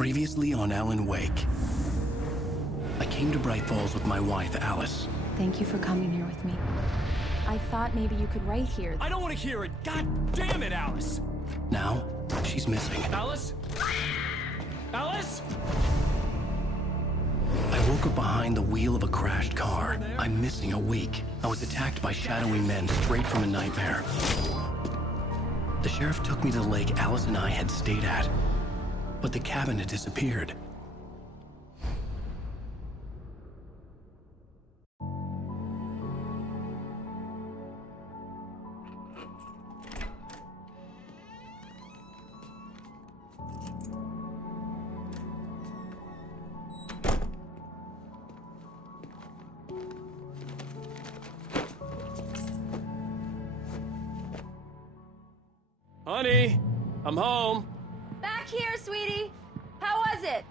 Previously on Alan Wake. I came to Bright Falls with my wife, Alice. Thank you for coming here with me. I thought maybe you could write here. I don't want to hear it! God damn it, Alice! Now, she's missing. Alice? Alice? I woke up behind the wheel of a crashed car. I'm missing a week. I was attacked by shadowy men straight from a nightmare. The sheriff took me to the lake Alice and I had stayed at, but the cabin had disappeared. Honey, I'm home. Back here, sweetie. How was it?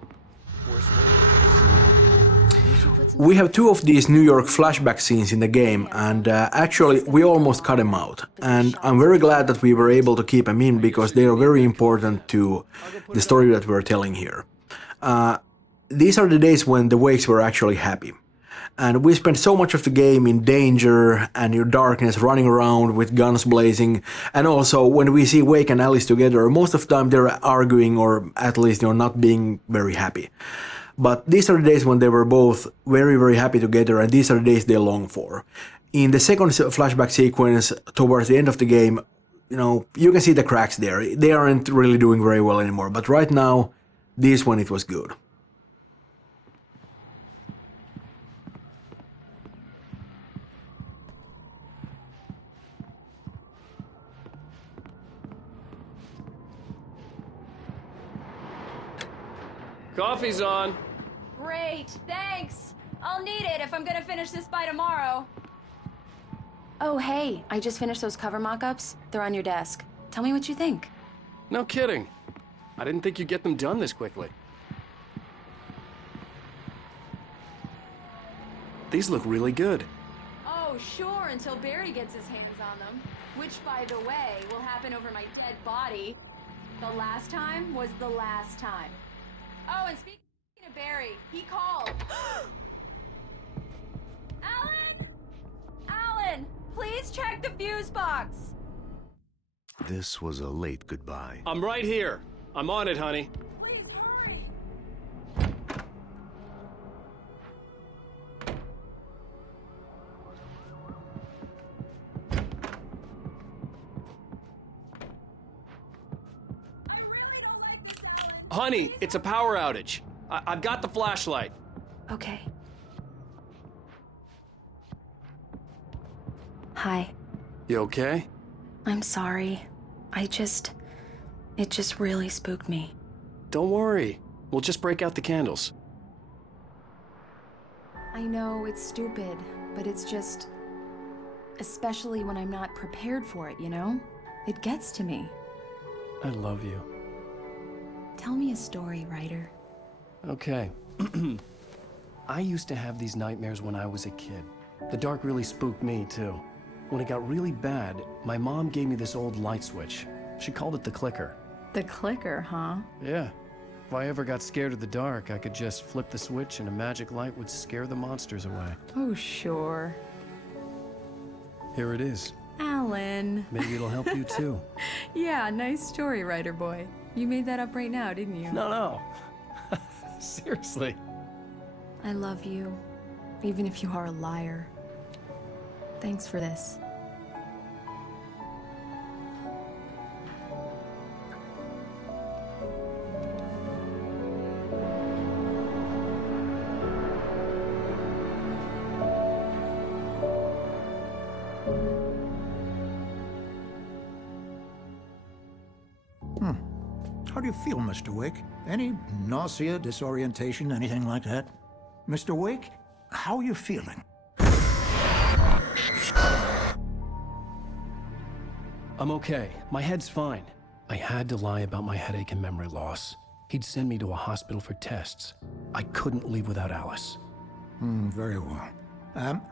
We have two of these New York flashback scenes in the game, and actually we almost cut them out. And I'm very glad that we were able to keep them in because they are very important to the story that we're telling here. These are the days when the Wakes were actually happy. And we spent so much of the game in danger and in darkness, running around with guns blazing. And also, when we see Wake and Alice together, most of the time they're arguing or at least not being very happy. But these are the days when they were both very, very happy together, and these are the days they long for. In the second flashback sequence, towards the end of the game, you can see the cracks there. They aren't really doing very well anymore. But right now, this one, it was good. Coffee's on. Great, thanks. I'll need it if I'm gonna finish this by tomorrow. Oh, hey, I just finished those cover mock-ups. They're on your desk. Tell me what you think. No kidding. I didn't think you'd get them done this quickly. These look really good. Oh, sure, until Barry gets his hands on them. Which, by the way, will happen over my dead body. The last time was the last time. Oh, and speaking of Barry, he called. Alan! Alan, please check the fuse box. This was a late goodbye. I'm right here. I'm on it, honey. Please hurry. I really don't like this, Alan. Honey, it's a power outage. I've got the flashlight. Okay. Hi. You okay? I'm sorry. It just really spooked me. Don't worry. We'll just break out the candles. I know it's stupid, but it's just... especially when I'm not prepared for it, It gets to me. I love you. Tell me a story, writer. Okay. I used to have these nightmares when I was a kid. The dark really spooked me, too. When it got really bad, my mom gave me this old light switch. She called it the clicker. The clicker, huh? Yeah. If I ever got scared of the dark, I could just flip the switch and a magic light would scare the monsters away. Oh, sure. Here it is. Alan. Maybe it'll help you, too. Yeah, nice story, writer boy. You made that up right now, didn't you? No. Seriously. I love you, even if you are a liar. Thanks for this. How do you feel, Mr. Wake? Any nausea, disorientation, anything like that? Mr. Wake, how are you feeling? I'm okay. My head's fine. I had to lie about my headache and memory loss. He'd send me to a hospital for tests. I couldn't leave without Alice. Very well.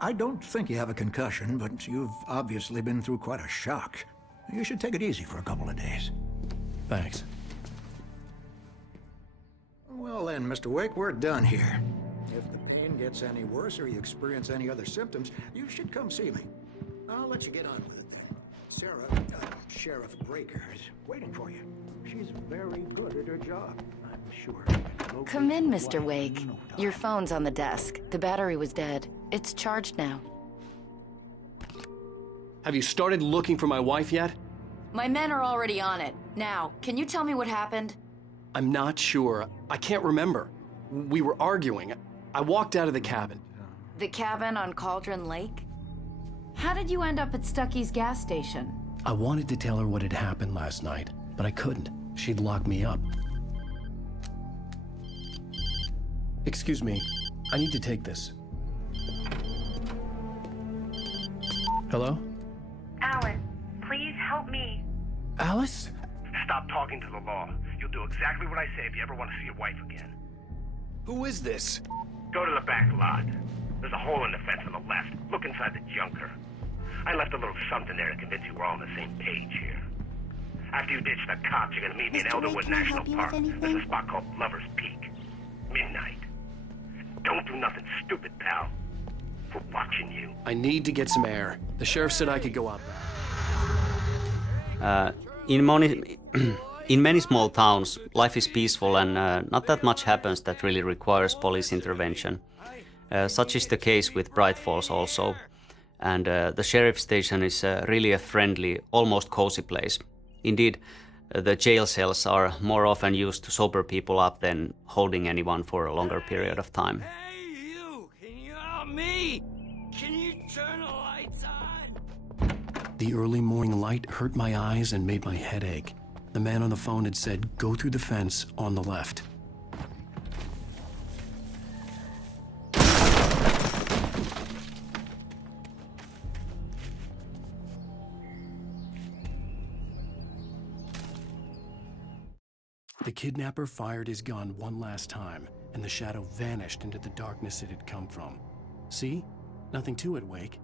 I don't think you have a concussion, but you've obviously been through quite a shock. You should take it easy for a couple of days. Thanks. Well then, Mr. Wake, we're done here. If the pain gets any worse or you experience any other symptoms, you should come see me. I'll let you get on with it then. Sarah, Sheriff Breaker, is waiting for you. She's very good at her job, I'm sure. Come in, Mr. Wake. Your phone's on the desk. The battery was dead. It's charged now. Have you started looking for my wife yet? My men are already on it. Now, can you tell me what happened? I'm not sure. I can't remember. We were arguing. I walked out of the cabin. The cabin on Cauldron Lake? How did you end up at Stucky's gas station? I wanted to tell her what had happened last night, but I couldn't. She'd lock me up. Excuse me. I need to take this. Hello? Alice, please help me. Alice? Stop talking to the law. You'll do exactly what I say if you ever want to see your wife again. Who is this? Go to the back lot. There's a hole in the fence on the left. Look inside the junker. I left a little something there to convince you we're all on the same page here. After you ditch the cops, you're gonna meet me in Elderwood National Park. There's a spot called Lover's Peak. Midnight. Don't do nothing stupid, pal. We're watching you. I need to get some air. The sheriff said I could go out there. In many small towns, life is peaceful and not that much happens that really requires police intervention. Such is the case with Bright Falls also. And the sheriff station is really a friendly, almost cozy place. Indeed, the jail cells are more often used to sober people up than holding anyone for a longer period of time. Hey, you! Can you help me? Can you turn the lights on? The early morning light hurt my eyes and made my head ache. The man on the phone had said, go through the fence on the left. The kidnapper fired his gun one last time, and the shadow vanished into the darkness it had come from. See? Nothing to it, Wake.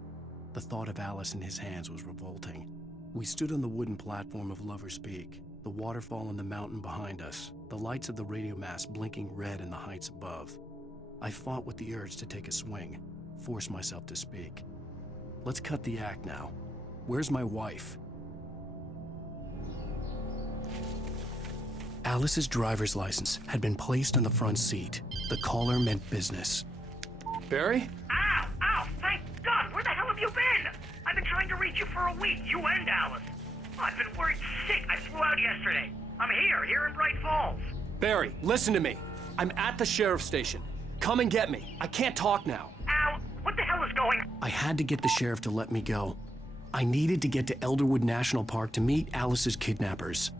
The thought of Alice in his hands was revolting. We stood on the wooden platform of Lover's Peak, the waterfall on the mountain behind us, the lights of the radio mast blinking red in the heights above. I fought with the urge to take a swing, force myself to speak. Let's cut the act now. Where's my wife? Alice's driver's license had been placed on the front seat. The caller meant business. Barry? Ow! Ow! Thank God! Where the hell have you been? I've been trying to reach you for a week, you and Alice. I've been worried sick. I flew out yesterday. I'm here in Bright Falls. Barry, listen to me. I'm at the sheriff's station. Come and get me. I can't talk now. Al, what the hell is going on? I had to get the sheriff to let me go. I needed to get to Elderwood National Park to meet Alice's kidnappers.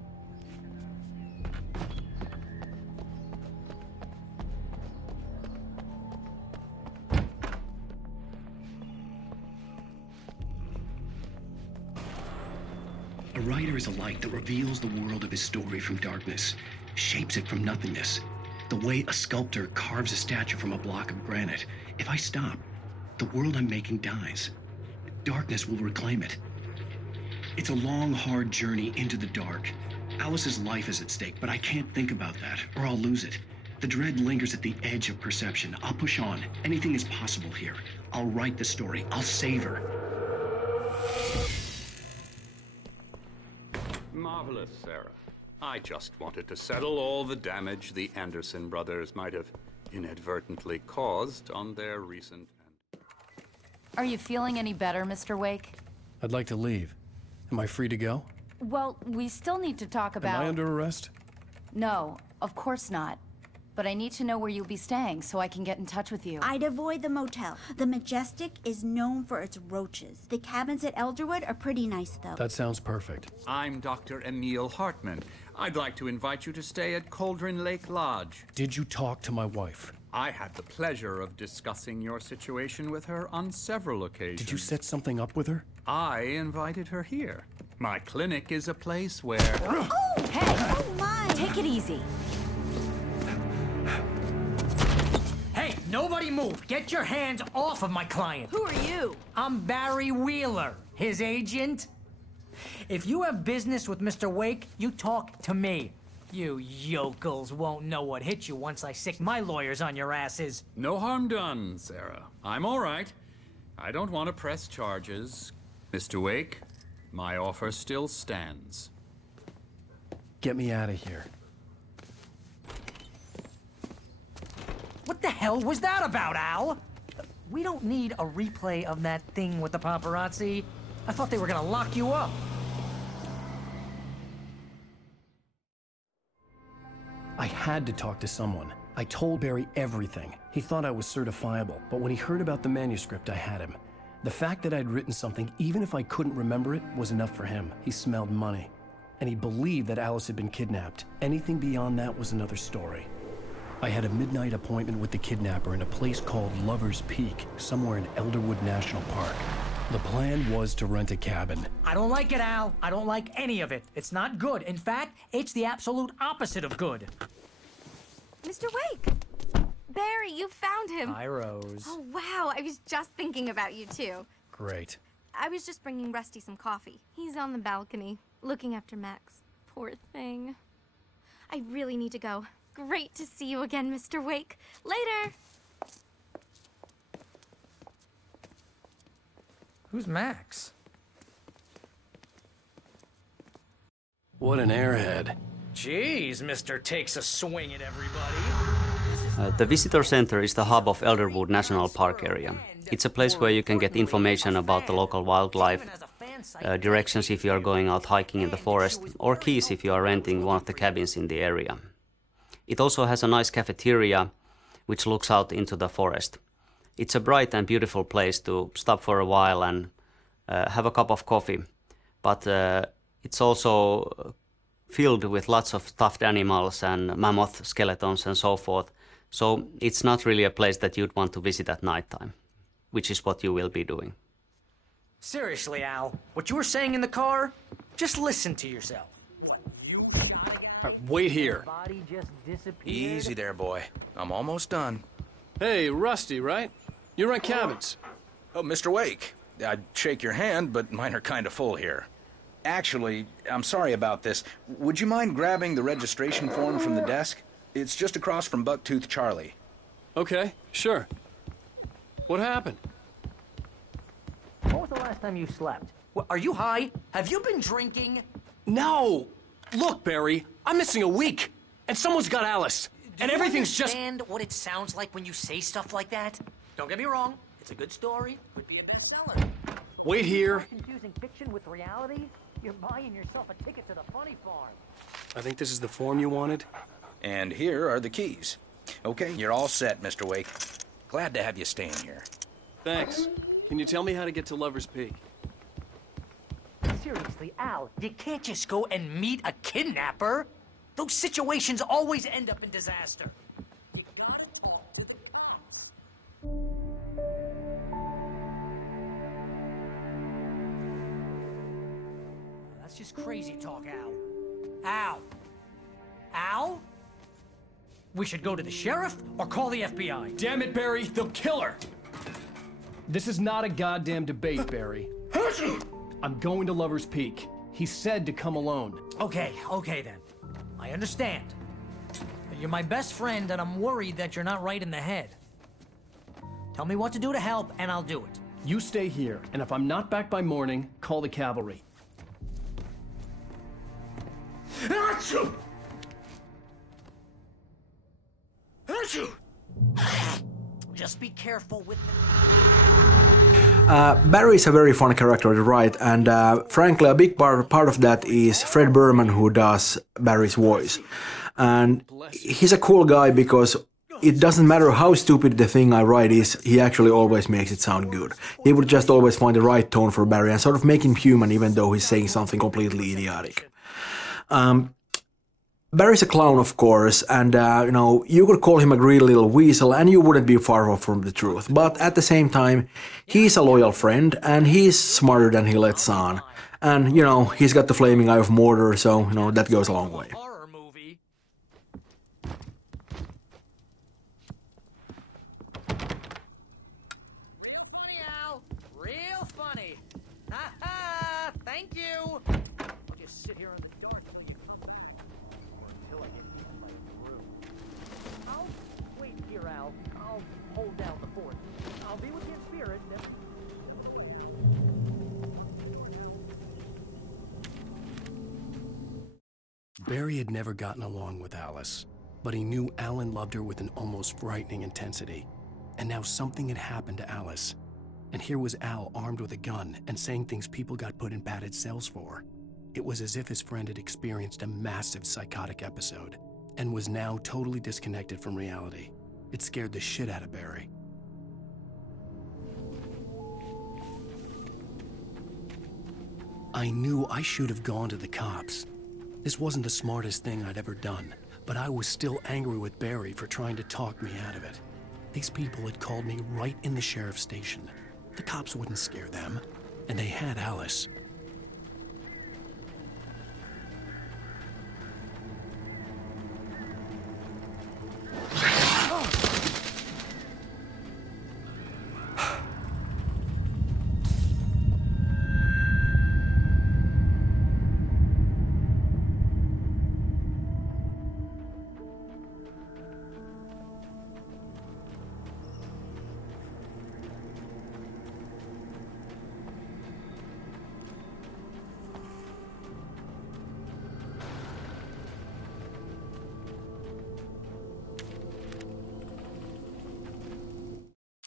A writer is a light that reveals the world of his story from darkness, shapes it from nothingness. The way a sculptor carves a statue from a block of granite. If I stop, the world I'm making dies. Darkness will reclaim it. It's a long, hard journey into the dark. Alice's life is at stake, but I can't think about that, or I'll lose it. The dread lingers at the edge of perception. I'll push on. Anything is possible here. I'll write the story. I'll save her. Marvelous, Sarah. I just wanted to settle all the damage the Anderson brothers might have inadvertently caused on their recent... Are you feeling any better, Mr. Wake? I'd like to leave. Am I free to go? Well, we still need to talk about... Am I under arrest? No, of course not. But I need to know where you'll be staying so I can get in touch with you. I'd avoid the motel. The Majestic is known for its roaches. The cabins at Elderwood are pretty nice, though. That sounds perfect. I'm Dr. Emil Hartman. I'd like to invite you to stay at Cauldron Lake Lodge. Did you talk to my wife? I had the pleasure of discussing your situation with her on several occasions. Did you set something up with her? I invited her here. My clinic is a place where... Oh! Hey! Oh, my! Take it easy. Hey, nobody move! Get your hands off of my client! Who are you? I'm Barry Wheeler, his agent. If you have business with Mr. Wake, you talk to me. You yokels won't know what hit you once I sick my lawyers on your asses. No harm done, Sarah. I'm all right. I don't want to press charges. Mr. Wake, my offer still stands. Get me out of here. What the hell was that about, Al? We don't need a replay of that thing with the paparazzi. I thought they were gonna lock you up. I had to talk to someone. I told Barry everything. He thought I was certifiable, but when he heard about the manuscript, I had him. The fact that I'd written something, even if I couldn't remember it, was enough for him. He smelled money. And he believed that Alice had been kidnapped. Anything beyond that was another story. I had a midnight appointment with the kidnapper in a place called Lover's Peak, somewhere in Elderwood National Park. The plan was to rent a cabin. I don't like it, Al. I don't like any of it. It's not good. In fact, it's the absolute opposite of good. Mr. Wake! Barry, you found him. Hi, Rose. Oh, wow. I was just thinking about you, too. Great. I was just bringing Rusty some coffee. He's on the balcony, looking after Max. Poor thing. I really need to go. Great to see you again, Mr. Wake. Later! Who's Max? What an airhead. Jeez, Mr. Takes a swing at everybody. The visitor center is the hub of Elderwood National Park area. It's a place where you can get information about the local wildlife, directions if you are going out hiking in the forest, or keys if you are renting one of the cabins in the area. It also has a nice cafeteria, which looks out into the forest. It's a bright and beautiful place to stop for a while and have a cup of coffee, but it's also filled with lots of stuffed animals and mammoth skeletons and so forth, so it's not really a place that you'd want to visit at nighttime, which is what you will be doing. Seriously, Al, what you were saying in the car, just listen to yourself. What, you shot a guy? Wait here. Body just disappeared? Easy there, boy. I'm almost done. Hey, Rusty, right? You rent cabins. Oh, Mr. Wake. I'd shake your hand, but mine are kind of full here. Actually, I'm sorry about this. Would you mind grabbing the registration form from the desk? It's just across from Bucktooth Charlie. Okay, sure. What happened? When was the last time you slept? What, are you high? Have you been drinking? No! Look, Barry, I'm missing a week, and someone's got Alice, and everything's just... Do you understand what it sounds like when you say stuff like that? Don't get me wrong, it's a good story, could be a bestseller. Wait here. Confusing fiction with reality? You're buying yourself a ticket to the funny farm. I think this is the form you wanted. And here are the keys. Okay, you're all set, Mr. Wake. Glad to have you staying here. Thanks. Can you tell me how to get to Lover's Peak? Seriously, Al, you can't just go and meet a kidnapper. Those situations always end up in disaster. You gotta talk to the That's just crazy talk, Al. Al? Al? We should go to the sheriff or call the FBI. Damn it, Barry, they'll kill her! This is not a goddamn debate, Barry. I'm going to Lover's Peak. He said to come alone. Okay then. I understand. You're my best friend, and I'm worried that you're not right in the head. Tell me what to do to help, and I'll do it. You stay here, and if I'm not back by morning, call the cavalry. Achoo! Achoo! Just be careful with the... Barry is a very fun character to write, and frankly, a big part of that is Fred Berman, who does Barry's voice. And he's a cool guy because it doesn't matter how stupid the thing I write is, he actually always makes it sound good. He would just always find the right tone for Barry and sort of make him human even though he's saying something completely idiotic. Barry's a clown, of course, and you know, you could call him a greedy little weasel and you wouldn't be far off from the truth. But at the same time, he's a loyal friend and he's smarter than he lets on. And, you know, he's got the flaming eye of Mordor, so, you know, that goes a long way. Real funny, Al. Real funny. Ha ha! Thank you. I'll just sit here in the dark till you come. Or until I hold down the fort. I'll be with you in spirit. Barry had never gotten along with Alice, but he knew Alan loved her with an almost frightening intensity. And now something had happened to Alice. And here was Al armed with a gun and saying things people got put in padded cells for. It was as if his friend had experienced a massive psychotic episode and was now totally disconnected from reality. It scared the shit out of Barry. I knew I should have gone to the cops. This wasn't the smartest thing I'd ever done, but I was still angry with Barry for trying to talk me out of it. These people had called me right in the sheriff's station. The cops wouldn't scare them, and they had Alice.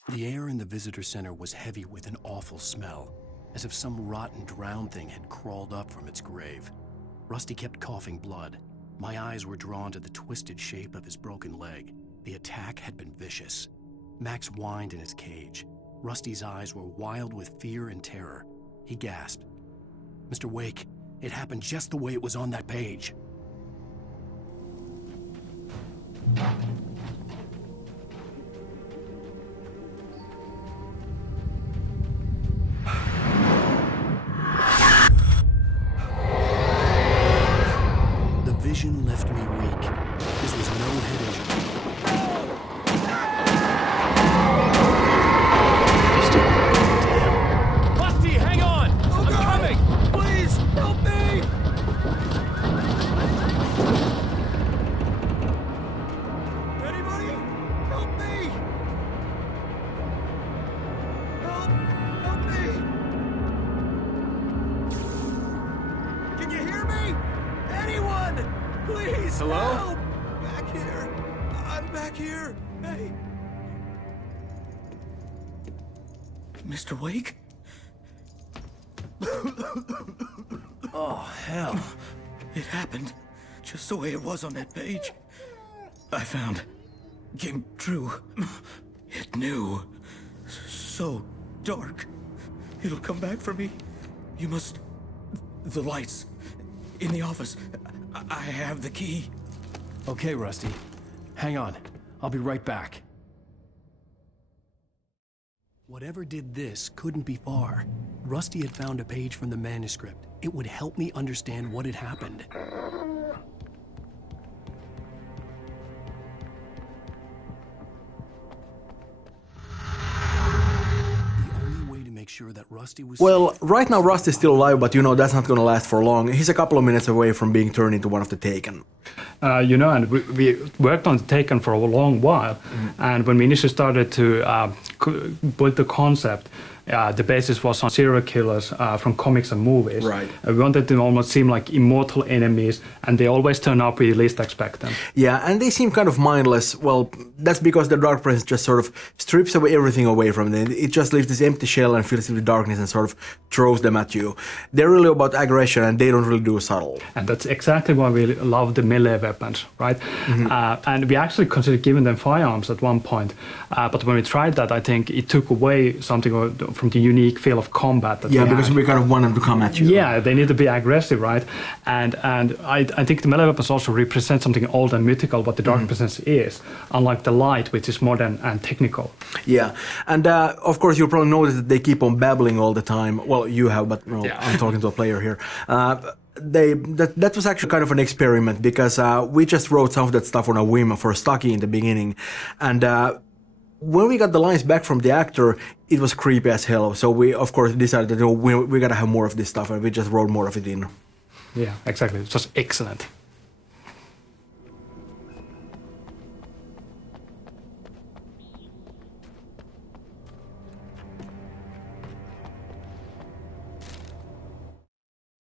The air in the visitor center was heavy with an awful smell, as if some rotten drowned thing had crawled up from its grave. Rusty kept coughing blood. My eyes were drawn to the twisted shape of his broken leg. The attack had been vicious. Max whined in his cage. Rusty's eyes were wild with fear and terror. He gasped. "Mr. Wake, it happened just the way it was on that page." Vision left me weak. This was no head injury. Damn. Rusty, hang on! Oh, I'm God. coming! Please, help me! Anybody? Help me! Help me! Can you hear me? Anyone! Please, Hello? help! Back here. I'm back here. Hey. Mr. Wake? Oh, hell. It happened just the way it was on that page. I found. Came true. It knew. So dark. It'll come back for me. You must... The lights. In the office. I have the key. Okay, Rusty. Hang on. I'll be right back. Whatever did this couldn't be far. Rusty had found a page from the manuscript. It would help me understand what had happened. Sure that Rusty was... Well, right now Rusty's still alive, but you know that's not gonna last for long. He's a couple of minutes away from being turned into one of the Taken. You know, and we worked on the Taken for a long while, and when we initially started to build the concept, the basis was on serial killers from comics and movies. Right. We wanted to almost seem like immortal enemies, and they always turn up where you least expect them. Yeah, and they seem kind of mindless. Well, that's because the Dark Presence just sort of strips everything away from them. It just leaves this empty shell and fills it with darkness and sort of throws them at you. They're really about aggression, and they don't really do subtle. And that's exactly why we love the melee weapons, right? And we actually considered giving them firearms at one point, but when we tried that, I think it took away something from the unique feel of combat that because we kind of want them to come at you. Yeah, they need to be aggressive, right? And I think the melee weapons also represent something old and mythical, what the Dark Presence is, unlike the light, which is modern and technical. Yeah, and of course you probably notice that they keep on babbling all the time. Well, you have, but I'm talking to a player here. That was actually kind of an experiment because we just wrote some of that stuff on a whim for Stucky in the beginning, and when we got the lines back from the actor, it was creepy as hell. So we, of course, decided that we gotta have more of this stuff, and we just wrote more of it in. Yeah, exactly. It was excellent.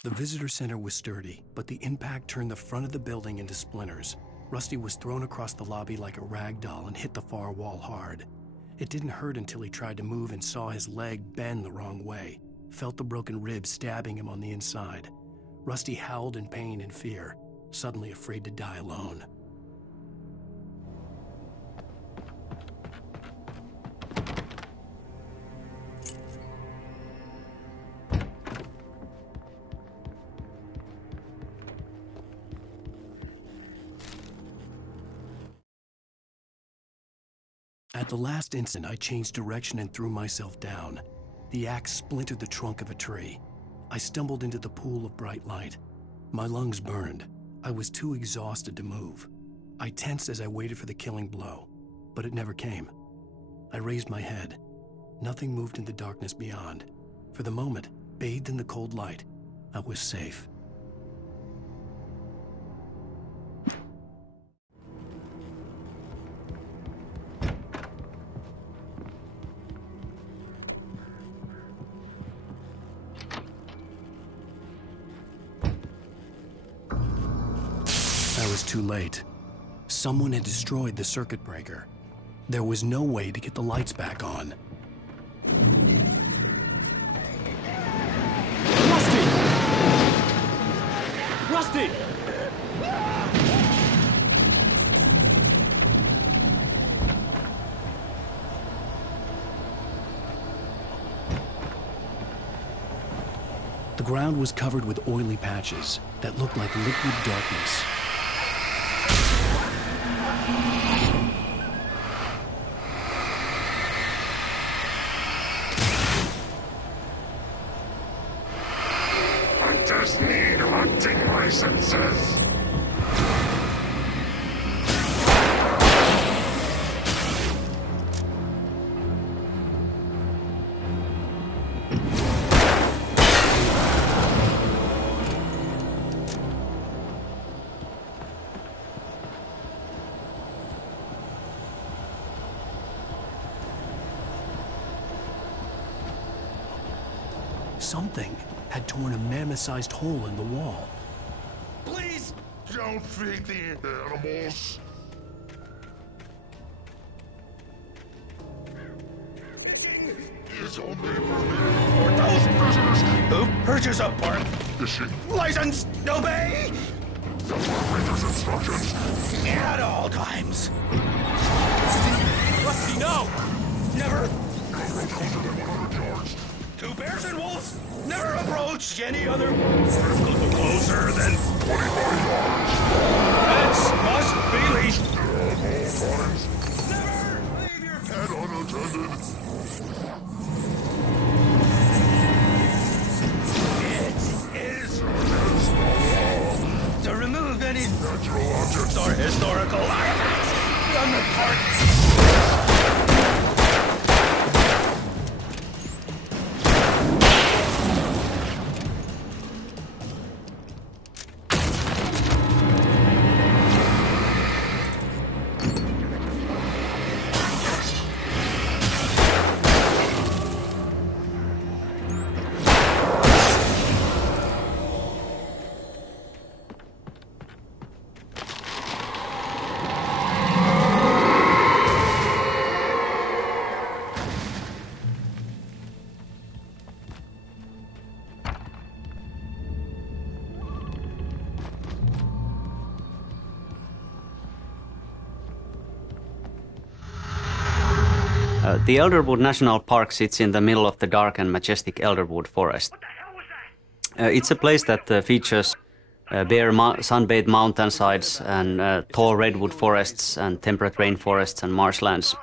The visitor center was sturdy, but the impact turned the front of the building into splinters. Rusty was thrown across the lobby like a rag doll and hit the far wall hard. It didn't hurt until he tried to move and saw his leg bend the wrong way, felt the broken ribs stabbing him on the inside. Rusty howled in pain and fear, suddenly afraid to die alone. At the last instant, I changed direction and threw myself down. The axe splintered the trunk of a tree. I stumbled into the pool of bright light. My lungs burned. I was too exhausted to move. I tensed as I waited for the killing blow, but it never came. I raised my head. Nothing moved in the darkness beyond. For the moment, bathed in the cold light, I was safe. I was too late. Someone had destroyed the circuit breaker. There was no way to get the lights back on. Rusty! The ground was covered with oily patches that looked like liquid darkness. Hunters need hunting licenses. Something had torn a mammoth-sized hole in the wall. Please don't feed the animals. Is only for those prisoners who purchase a park fishing license. Obey the park ranger's instructions at all times. Rusty, no! Never approach closer than 100 yards. Two bears and wolves never approach any other closer than 25 yards. Pets must be leashed. At all times. Never leave your pet unattended. It is against the law to remove any natural objects or historical artifacts from the park. The Elderwood National Park sits in the middle of the dark and majestic Elderwood Forest. It's a place that features bare sun-bathed mountainsides and tall redwood forests and temperate rainforests and marshlands.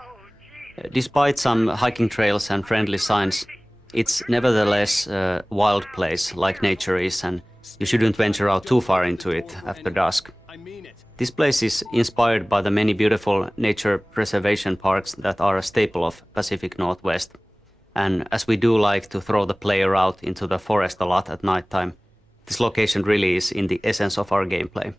Despite some hiking trails and friendly signs, it's nevertheless a wild place like nature is, and you shouldn't venture out too far into it after dusk. This place is inspired by the many beautiful nature preservation parks that are a staple of Pacific Northwest. And as we do like to throw the player out into the forest a lot at night time, this location really is in the essence of our gameplay.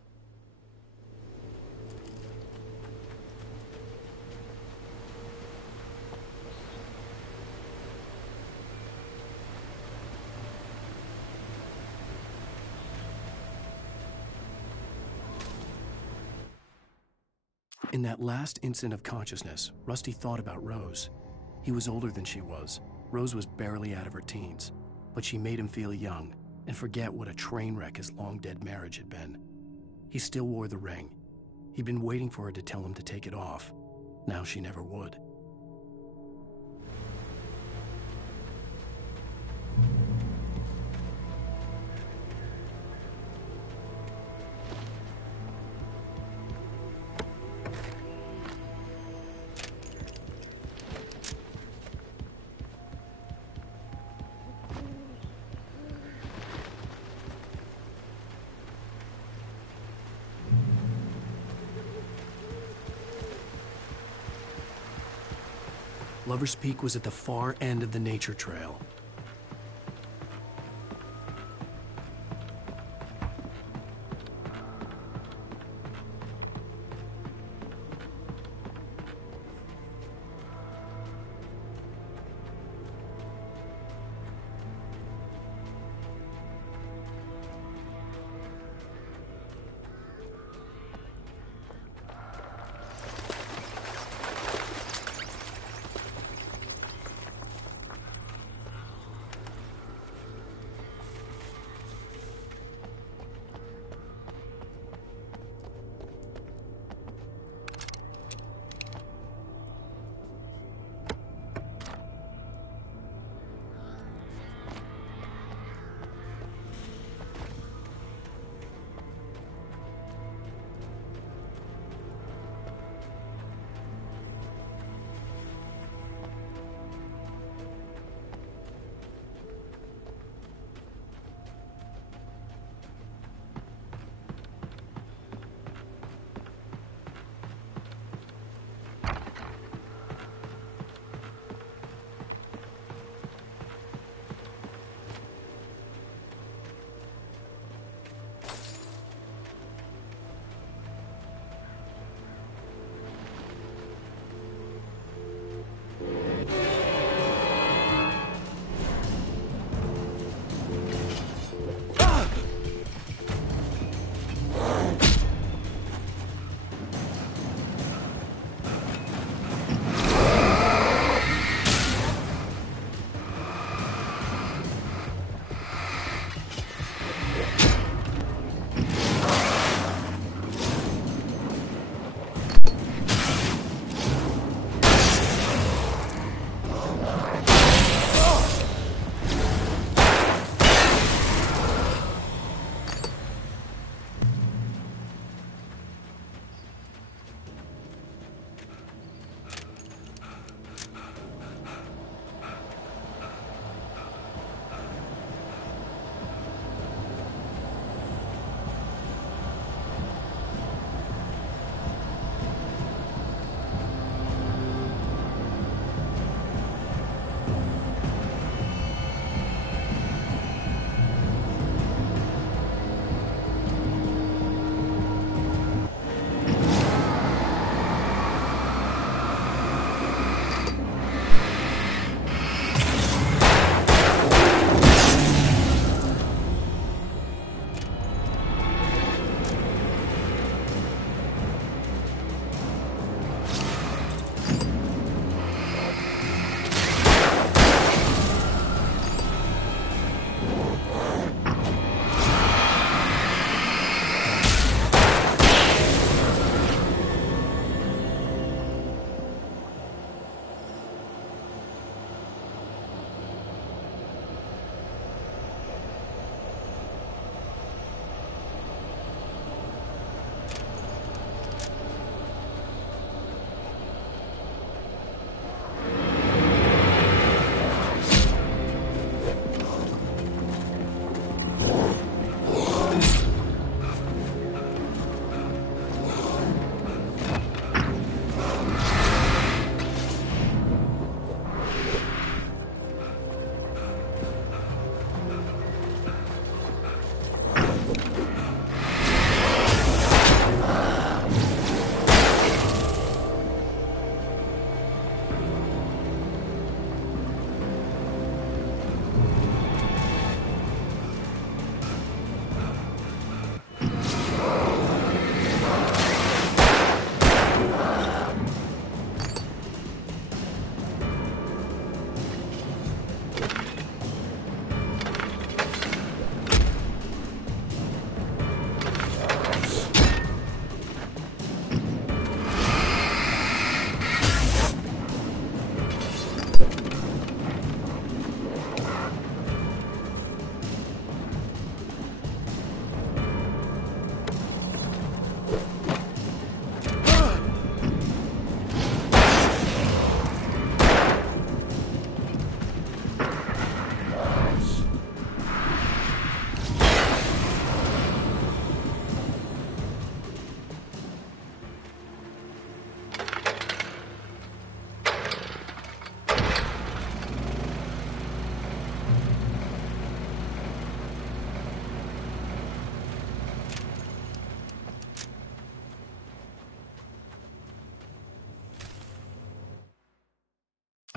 In that last instant of consciousness, Rusty thought about Rose. He was older than she was. Rose was barely out of her teens, but she made him feel young and forget what a train wreck his long-dead marriage had been. He still wore the ring. He'd been waiting for her to tell him to take it off. Now she never would. Lover's Peak was at the far end of the nature trail.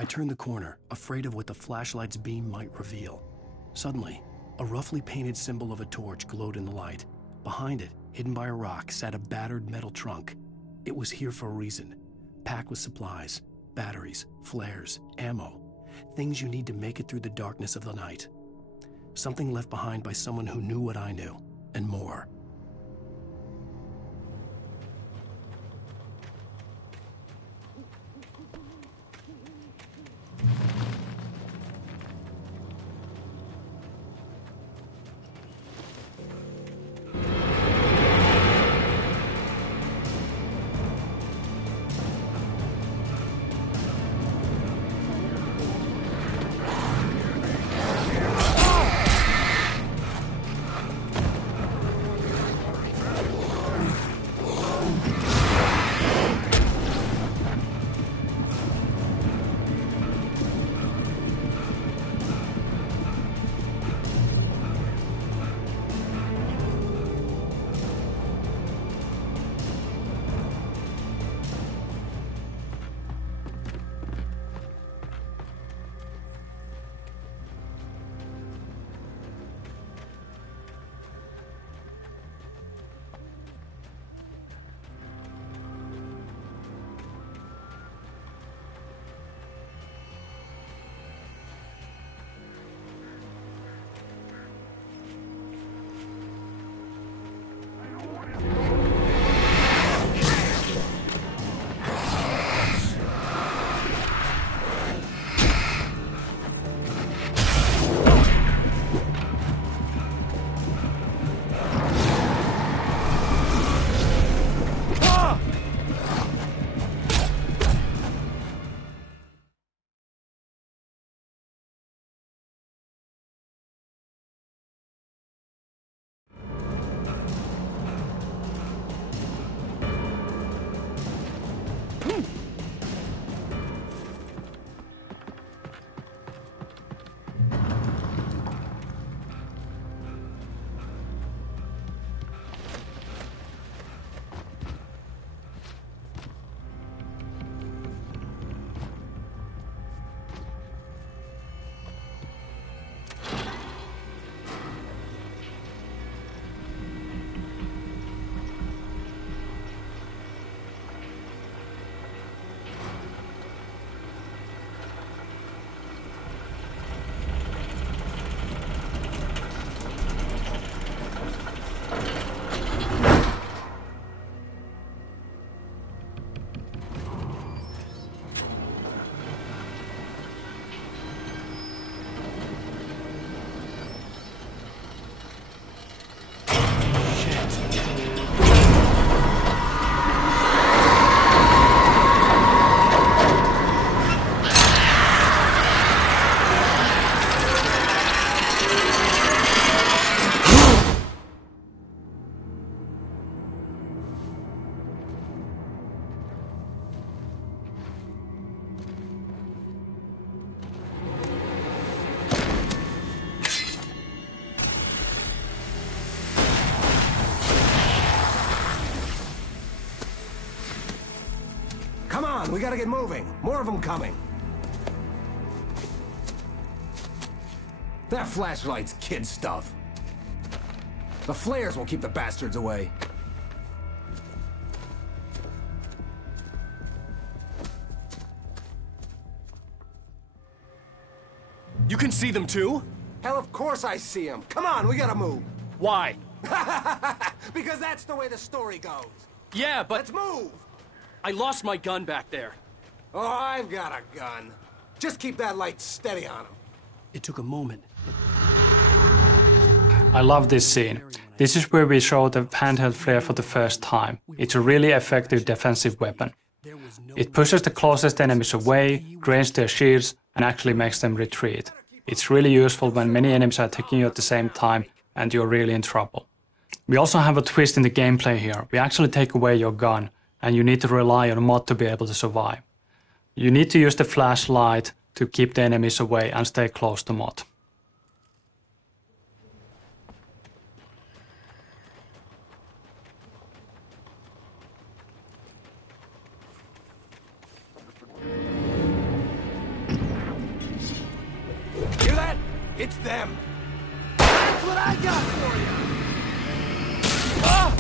I turned the corner, afraid of what the flashlight's beam might reveal. Suddenly, a roughly painted symbol of a torch glowed in the light. Behind it, hidden by a rock, sat a battered metal trunk. It was here for a reason, packed with supplies, batteries, flares, ammo, things you need to make it through the darkness of the night. Something left behind by someone who knew what I knew, and more. Come on, we gotta get moving. More of them coming. That flashlight's kid stuff. The flares will keep the bastards away. You can see them too? Hell, of course I see them. Come on, we gotta move. Why? Because that's the way the story goes. Yeah, but... Let's move! I lost my gun back there. Oh, I've got a gun. Just keep that light steady on him. It took a moment. I love this scene. This is where we show the handheld flare for the first time. It's a really effective defensive weapon. It pushes the closest enemies away, drains their shields, and actually makes them retreat. It's really useful when many enemies are attacking you at the same time and you're really in trouble. We also have a twist in the gameplay here. We actually take away your gun, and you need to rely on a mod to be able to survive. You need to use the flashlight to keep the enemies away and stay close to mod. It's them. That's what I got for you. Ah!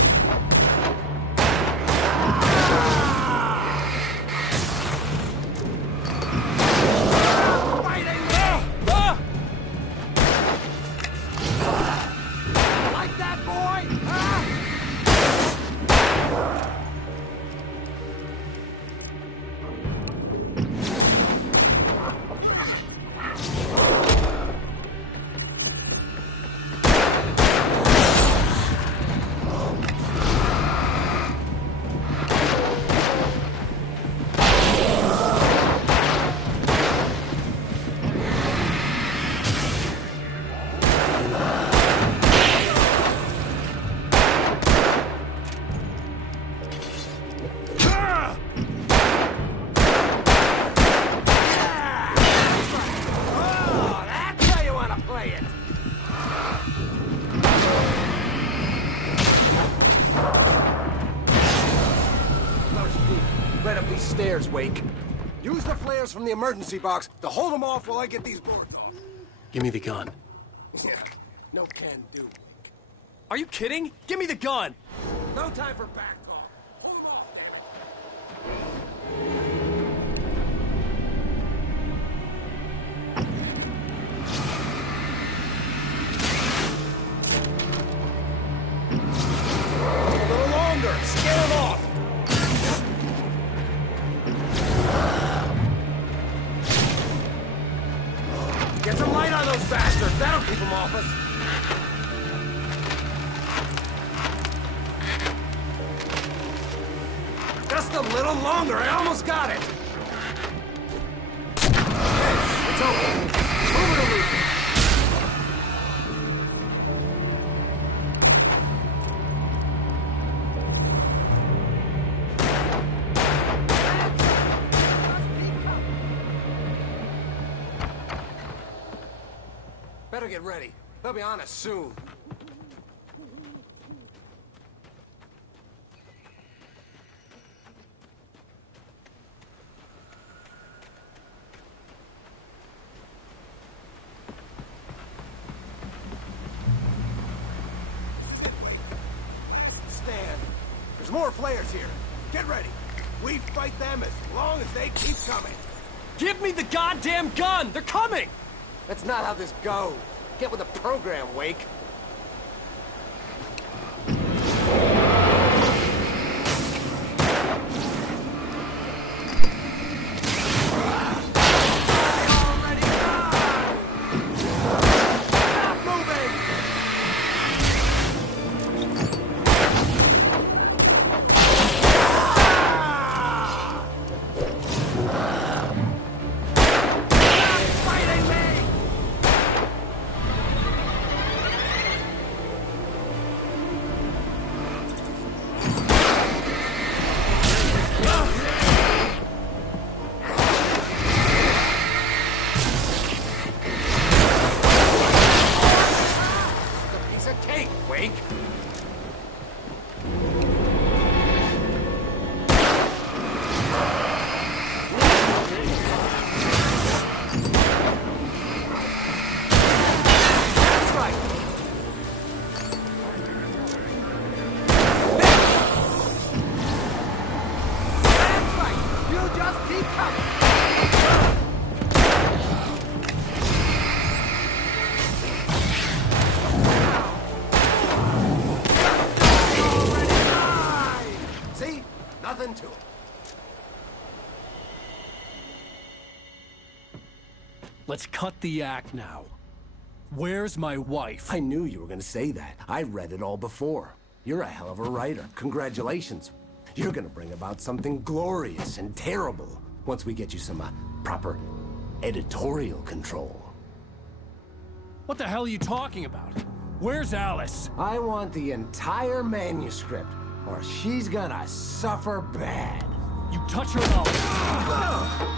Like that, boy? Huh? Stairs, Wake. Use the flares from the emergency box to hold them off while I get these boards off. Give me the gun. Yeah, no can do, Wake. Are you kidding? Give me the gun! No time for back talk. A little longer. Scare them off. Get some light on those bastards. That'll keep them off us. Just a little longer. I almost got it. Okay, it's over. Move it or lose it. Better get ready. They'll be on us soon. Stand. There's more flares here. Get ready. We fight them as long as they keep coming. Give me the goddamn gun! They're coming! That's not how this goes. Get with the program, Wake. Nothing to it. Let's cut the act now. Where's my wife? I knew you were gonna say that. I read it all before. You're a hell of a writer. Congratulations. You're gonna bring about something glorious and terrible once we get you some proper editorial control. What the hell are you talking about? Where's Alice? I want the entire manuscript, or she's gonna suffer bad. You touch her mouth.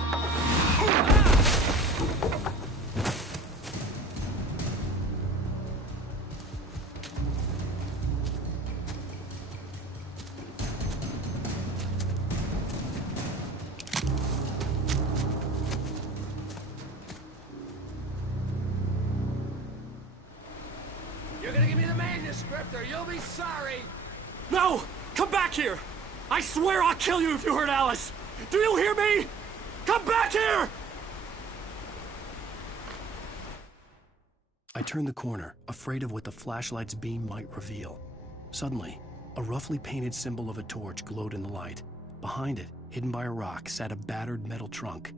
doctor. You'll be sorry. No! Come back here! I swear I'll kill you if you hurt Alice! Do you hear me? Come back here! I turned the corner, afraid of what the flashlight's beam might reveal. Suddenly, a roughly painted symbol of a torch glowed in the light. Behind it, hidden by a rock, sat a battered metal trunk.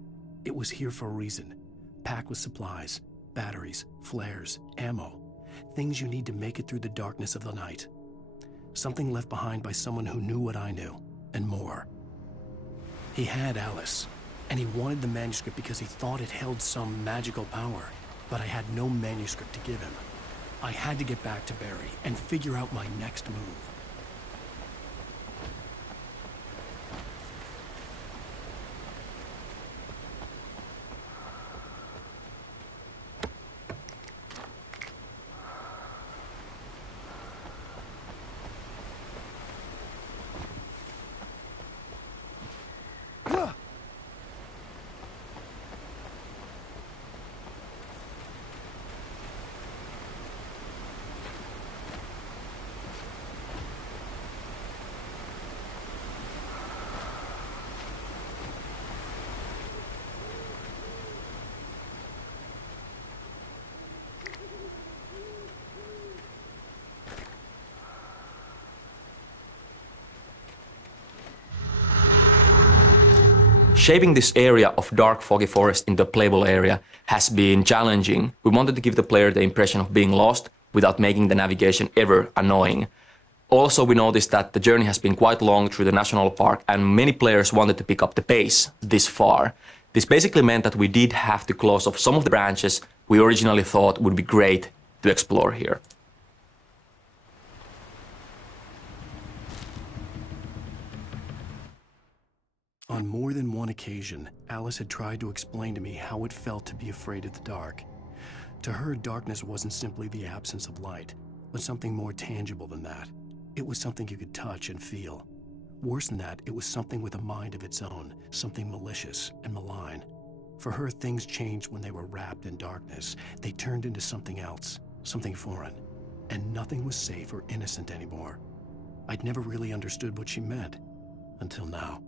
It was here for a reason, packed with supplies, batteries, flares, ammo, things you need to make it through the darkness of the night. Something left behind by someone who knew what I knew, and more. He had Alice, and he wanted the manuscript because he thought it held some magical power, but I had no manuscript to give him. I had to get back to Barry and figure out my next move. Shaping this area of dark, foggy forest into a playable area has been challenging. We wanted to give the player the impression of being lost without making the navigation ever annoying. Also, we noticed that the journey has been quite long through the national park, and many players wanted to pick up the pace this far. This basically meant that we did have to close off some of the branches we originally thought would be great to explore here. On more than one occasion, Alice had tried to explain to me how it felt to be afraid of the dark. To her, darkness wasn't simply the absence of light, but something more tangible than that. It was something you could touch and feel. Worse than that, it was something with a mind of its own, something malicious and malign. For her, things changed when they were wrapped in darkness. They turned into something else, something foreign, and nothing was safe or innocent anymore. I'd never really understood what she meant, until now.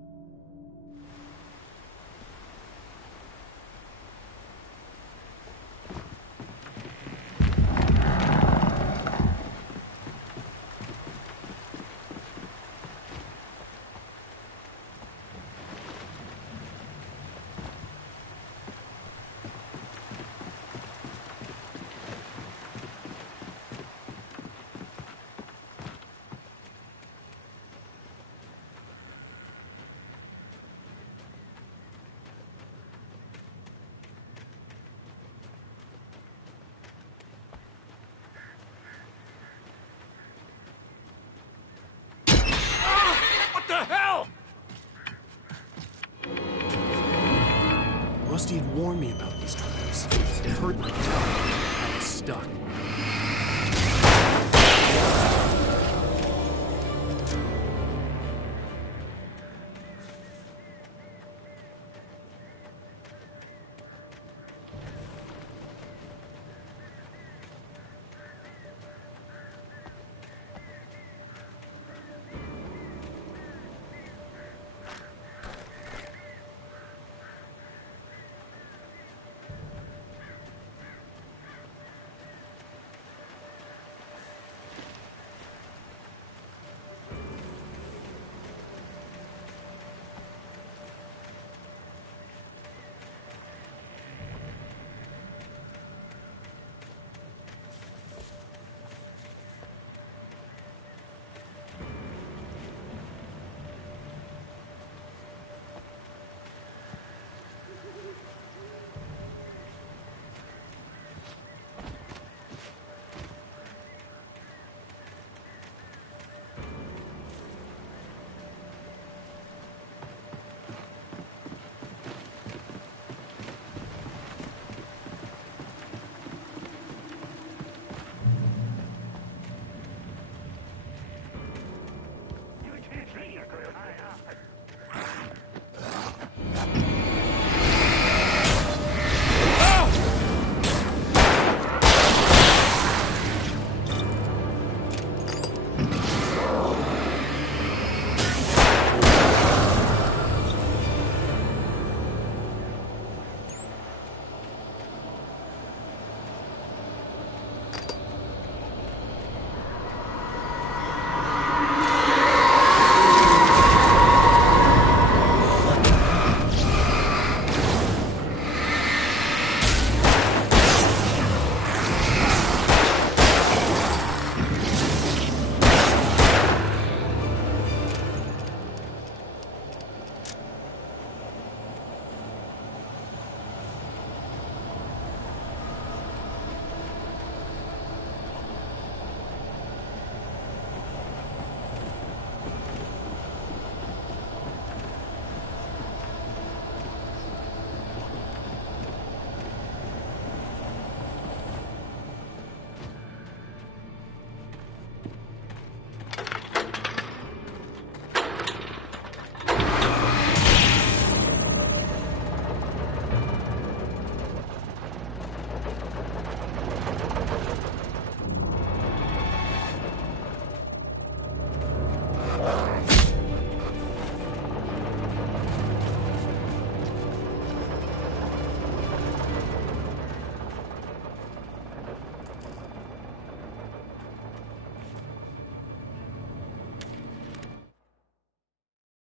Rusty had warned me about these traps. It hurt like hell. I was stuck.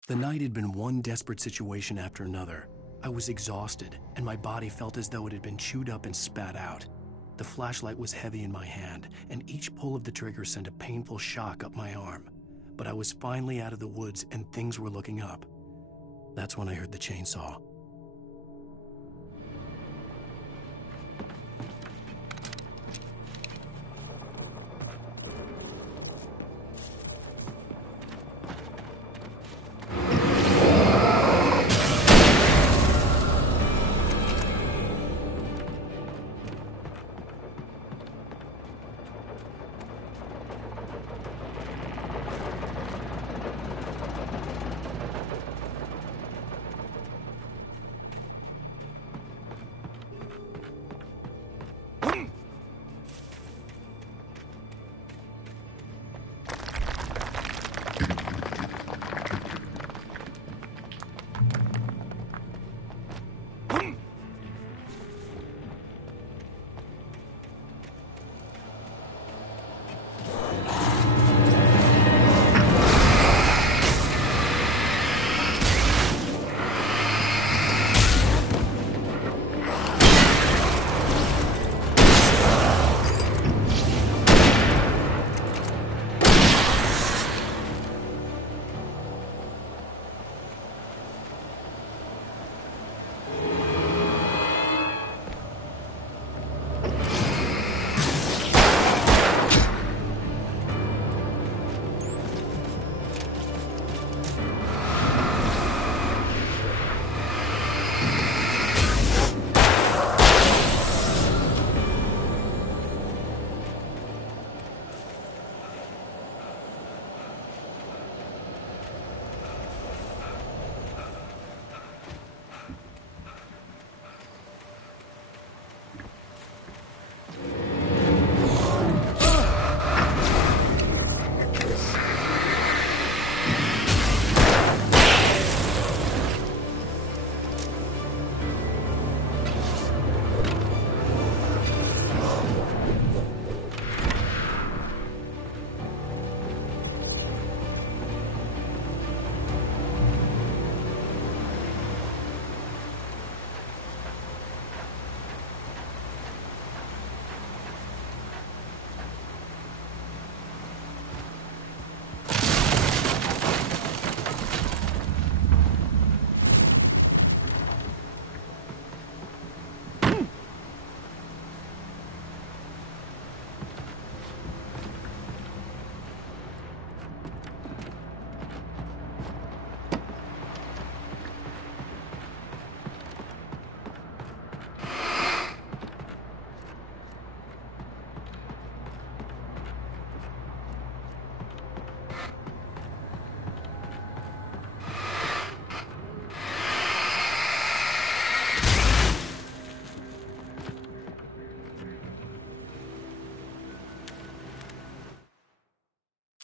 The night had been one desperate situation after another. I was exhausted, and my body felt as though it had been chewed up and spat out. The flashlight was heavy in my hand, and each pull of the trigger sent a painful shock up my arm. But I was finally out of the woods, and things were looking up. That's when I heard the chainsaw.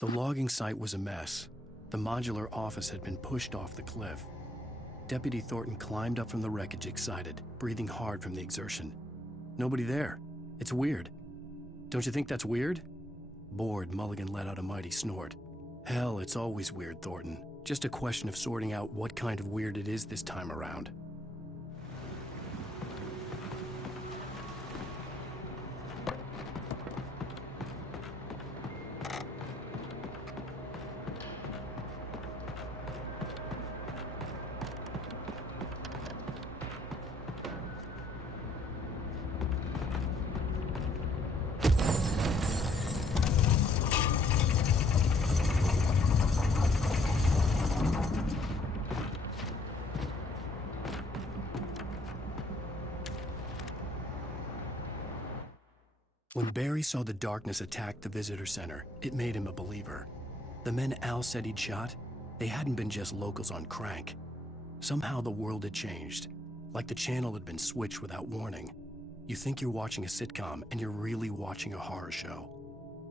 The logging site was a mess. The modular office had been pushed off the cliff. Deputy Thornton climbed up from the wreckage excited, breathing hard from the exertion. Nobody there. It's weird. Don't you think that's weird? Bored, Mulligan let out a mighty snort. Hell, it's always weird, Thornton. Just a question of sorting out what kind of weird it is this time around. When Barry saw the darkness attack the visitor center, it made him a believer. The men Al said he'd shot, they hadn't been just locals on crank. Somehow the world had changed, like the channel had been switched without warning. You think you're watching a sitcom, and you're really watching a horror show.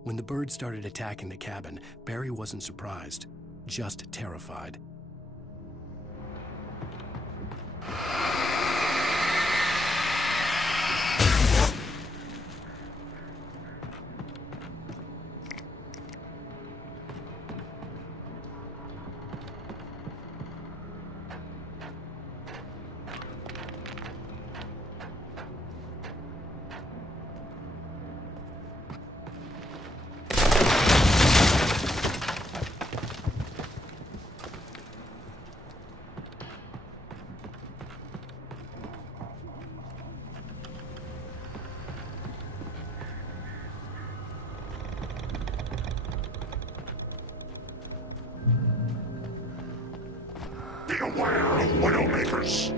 When the birds started attacking the cabin, Barry wasn't surprised, just terrified. Beware of Widowmakers.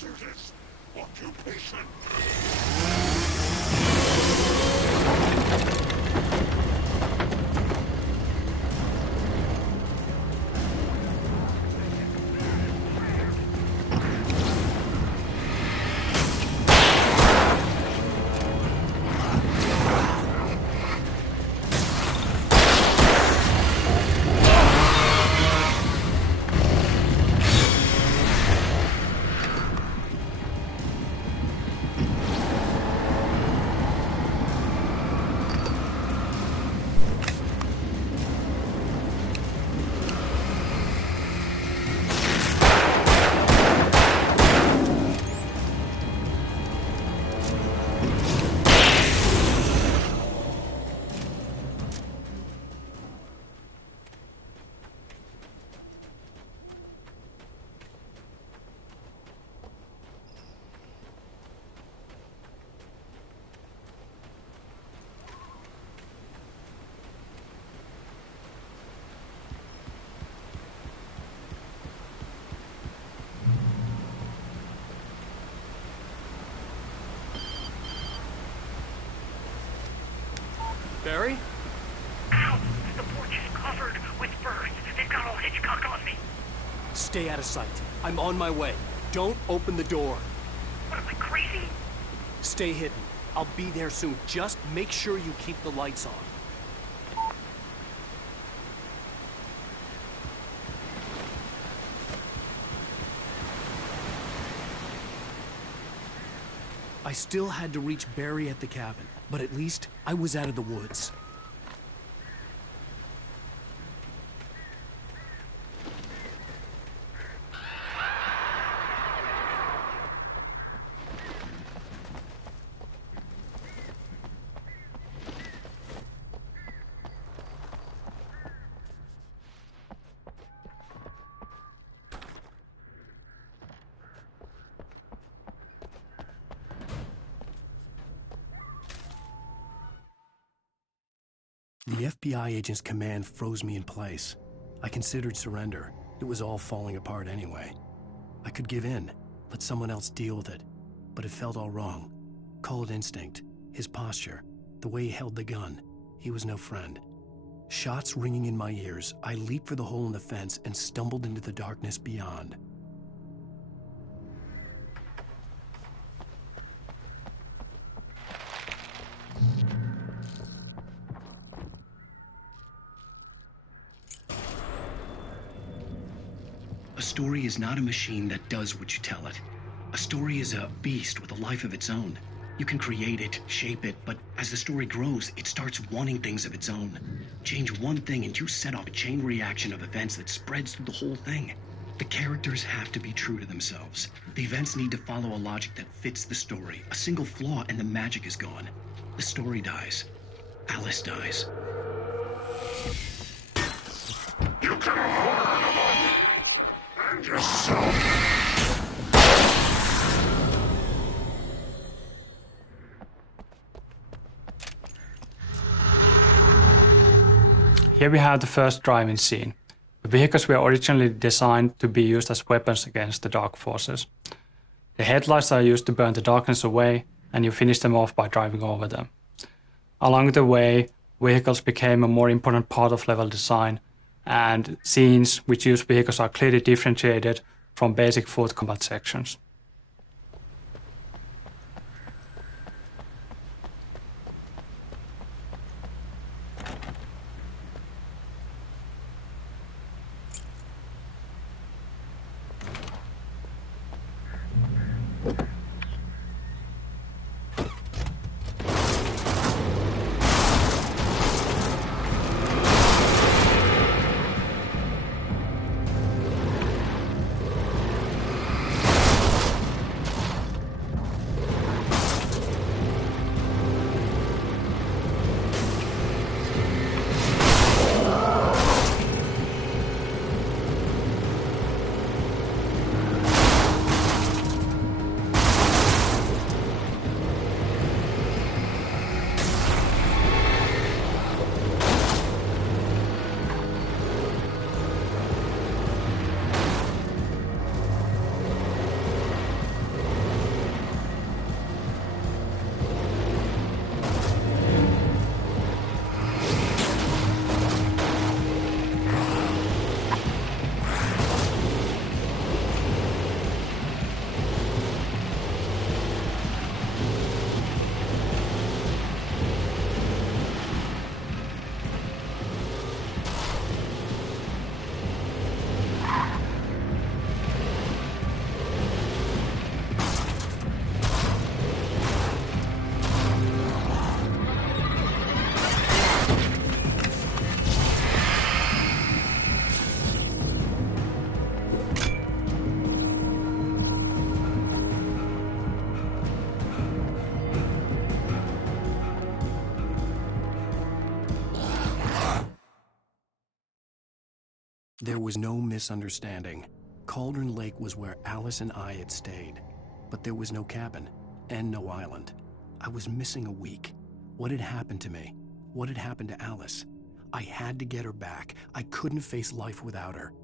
Hazardous occupation. Barry? Ow! The porch is covered with birds. They've got all Hitchcock on me. Stay out of sight. I'm on my way. Don't open the door. What, am I crazy? Stay hidden. I'll be there soon. Just make sure you keep the lights on. I still had to reach Barry at the cabin, but at least I was out of the woods. The FBI agent's command froze me in place. I considered surrender. It was all falling apart anyway. I could give in, let someone else deal with it. But it felt all wrong. Call it instinct, his posture, the way he held the gun. He was no friend. Shots ringing in my ears, I leaped for the hole in the fence and stumbled into the darkness beyond. A story is not a machine that does what you tell it. A story is a beast with a life of its own. You can create it, shape it, but as the story grows, it starts wanting things of its own. Change one thing and you set off a chain reaction of events that spreads through the whole thing. The characters have to be true to themselves. The events need to follow a logic that fits the story. A single flaw and the magic is gone. The story dies. Alice dies. You can harm and yourself. Here we have the first driving scene. The vehicles were originally designed to be used as weapons against the dark forces. The headlights are used to burn the darkness away, and you finish them off by driving over them. Along the way, vehicles became a more important part of level design, and scenes which use vehicles are clearly differentiated from basic foot combat sections. There was no misunderstanding. Cauldron Lake was where Alice and I had stayed. But there was no cabin, and no island. I was missing a week. What had happened to me? What had happened to Alice? I had to get her back. I couldn't face life without her.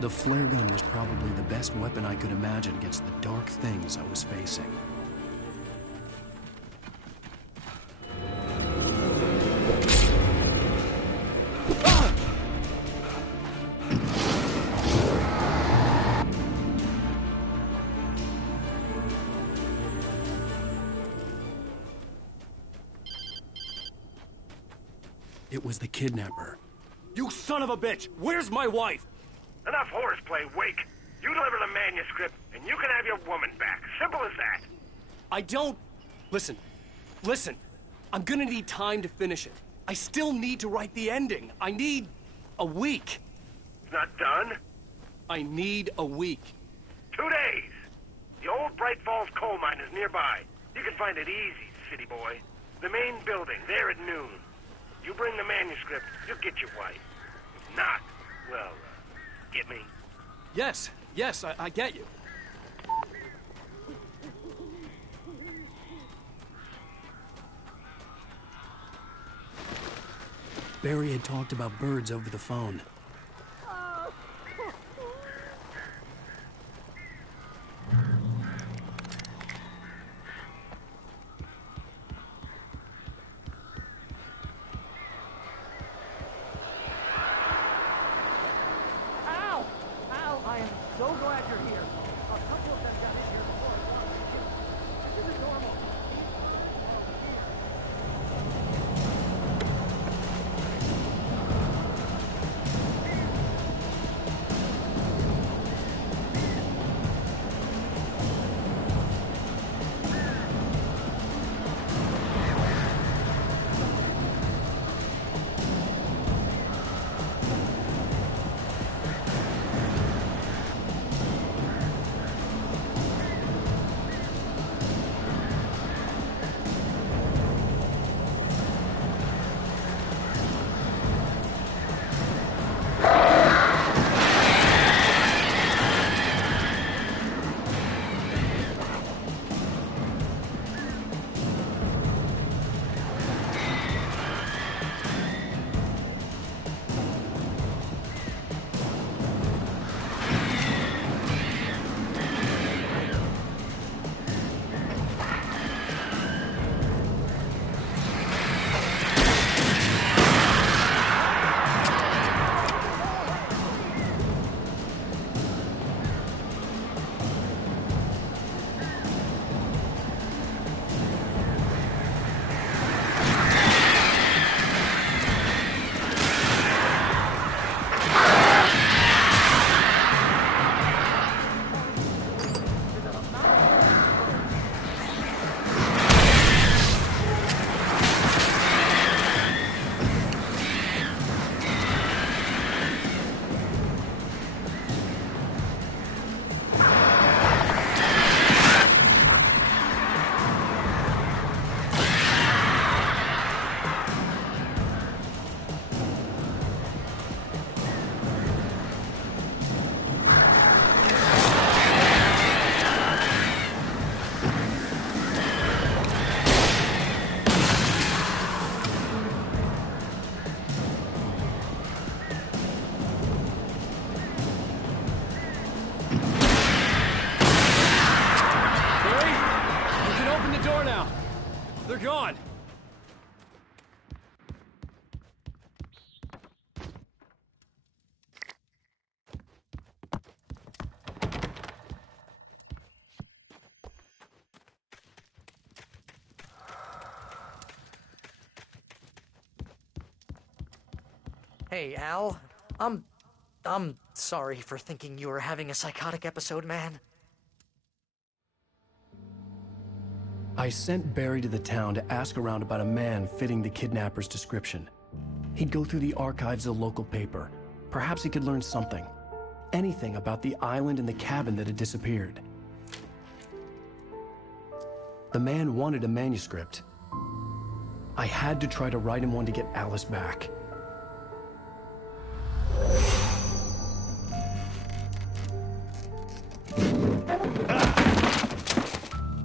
The flare gun was probably the best weapon I could imagine against the dark things I was facing. It was the kidnapper. You son of a bitch! Where's my wife? Enough horseplay, Wake. You deliver the manuscript, and you can have your woman back. Simple as that. I don't... Listen. I'm gonna need time to finish it. I still need to write the ending. I need a week. It's not done? I need a week. 2 days. The old Bright Falls coal mine is nearby. You can find it easy, city boy. The main building, there at noon. You bring the manuscript, you'll get your wife. If not, well, get me? Yes, I get you. Barry had talked about birds over the phone. gone! Hey, Al. I'm sorry for thinking you were having a psychotic episode, man. I sent Barry to the town to ask around about a man fitting the kidnapper's description. He'd go through the archives of the local paper. Perhaps he could learn something. Anything about the island and the cabin that had disappeared. The man wanted a manuscript. I had to try to write him one to get Alice back.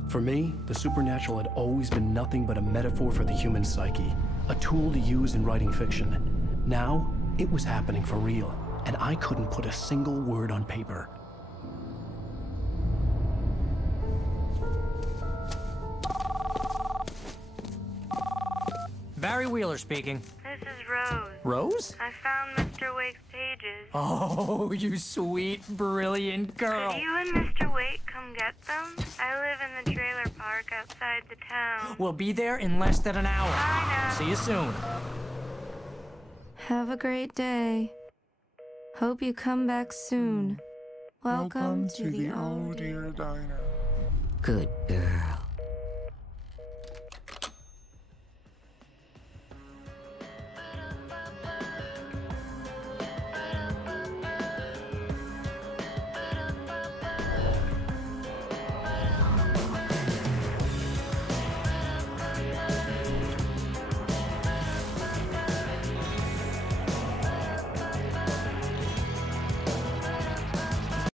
For me, the supernatural had always been nothing but a metaphor for the human psyche, a tool to use in writing fiction. Now, it was happening for real. and I couldn't put a single word on paper. Barry Wheeler speaking. This is Rose. Rose? I found Mr. Wake's pages. Oh, you sweet, brilliant girl. Could you and Mr. Wake come get them? I live in the trailer park outside the town. We'll be there in less than an hour. Bye now. See you soon. Have a great day. Hope you come back soon. Welcome to the Oh Dear Diner. Good girl.